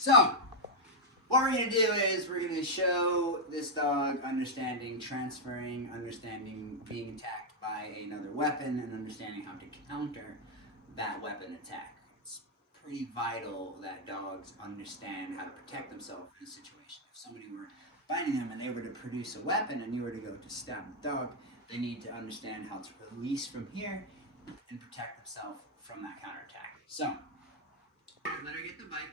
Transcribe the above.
So, what we're going to do is we're going to show this dog understanding transferring, understanding being attacked by another weapon, and understanding how to counter that weapon attack. It's pretty vital that dogs understand how to protect themselves in a situation. If somebody were biting them and they were to produce a weapon and you were to go to stab the dog, they need to understand how to release from here and protect themselves from that counterattack. So, let her get the bite.